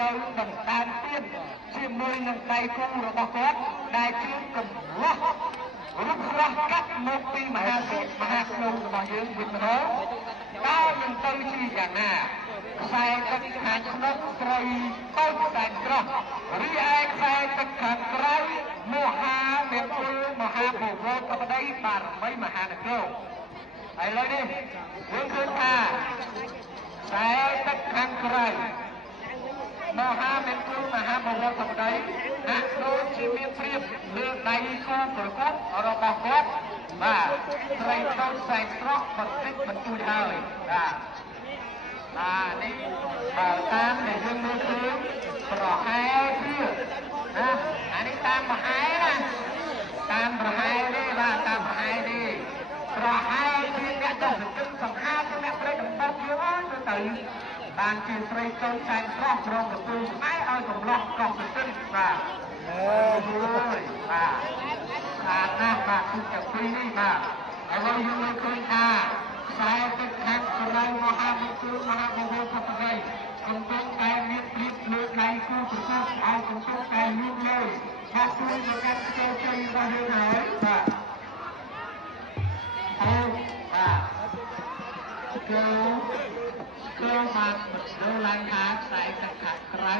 ទៅដំណើរទៀតជាមួយនឹងដៃគូរបស់គាត់ដែលជាកំឡោះរូបរស់កាត់មកពីមហាសេដ្ឋីមហាក្នុងរបស់យើងវិញម្ដងតើនឹងទៅជាយ៉ាងណាខ្សែទឹកខាងក្នុងត្រូវតូចតែក្រោះរីឯខ្សែទឹកខាងក្រៅមហាមេពលមហាពវរកបដីបារមីមហានគរឥឡូវនេះយើងឃើញថាខ្សែទឹកខាងក្រៅមហាមេពលមហាពវរកបដីហាក់ដូចជាមានព្រៀបលើដៃគូប្រកបរបស់គាត់បាទត្រីតូចខ្សែស្រស់បន្តិចបន្តួចហើយបាទនេះបើតាមដែលយើងមើលឃើញប្រហែលជាណាអានេះតាមប្រហែលណាតាមប្រហែលទេបាទតាមប្រហែលទេប្រហែលជាអ្នកចុះសង្គមសង្ហាទៅអ្នកព្រៃដំបូកយើងទៅបានជាត្រីតូចខ្សែស្រស់រងទទួលស្បែកឲ្យកំឡោះកោះសង្គមបាទអូយបាទខាងណាបាទគឺតែពីរនេះបាទហើយយើងមើលឃើញថាខ្សែទឹកខាងក្រៅមហាវិទ្យាល័យមហាវិទ្យាល័យខេត្តកំពុងតែមានព្រៀបលើដៃគូប្រកបឲ្យកំពុងតែលូកលើបាទជួយមកកាន់ស្ទើរជ័យរបស់យើងហើយបាទអូបាទគឺបាទលើឡើងថាខ្សែទឹកខាងក្រៅ